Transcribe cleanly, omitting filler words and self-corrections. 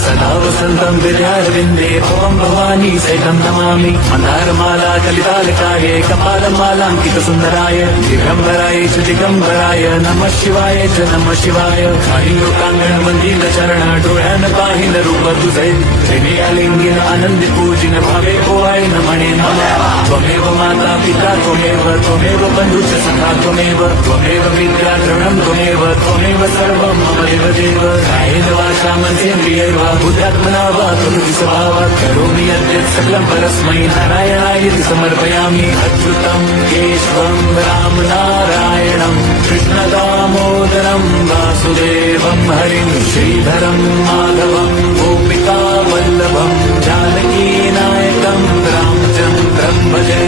सदा वसन्तं विद्यारविन्दे त्वं भवानी सैतं नमामि मन्दारमाला कलितालकाये कपालमालाङ्कितसुन्दराय दिगम्बराय च दिगम्बराय नमः शिवाय च नमः शिवाय लोकांगण मंदिर चरण डोळ्यान पाहिन रूप तुझे त्रिनेलिंगीन आनंदी पूजिन भावे होय नमणे नमः त्वमेव माता पिता त्वमेव बंधुश्च सखा त्वमेव विद्या द्रवणं त्वमेव सर्वं मम देव कायेन वाचा मनसेन्द्रियैर्वा बुद्ध्यात्मना वा त्वमपि स्वभावात् करोमि यद्यत् सकलं परस्मै नारायणाय समर्पयामि अच्युतं केशवं राम नारायणं कृष्णदामोदरं वासुदेवं हरिं श्रीधरं माधवं गोपिका वल्लभं जानकी नायकं रामचन्द्रं भजे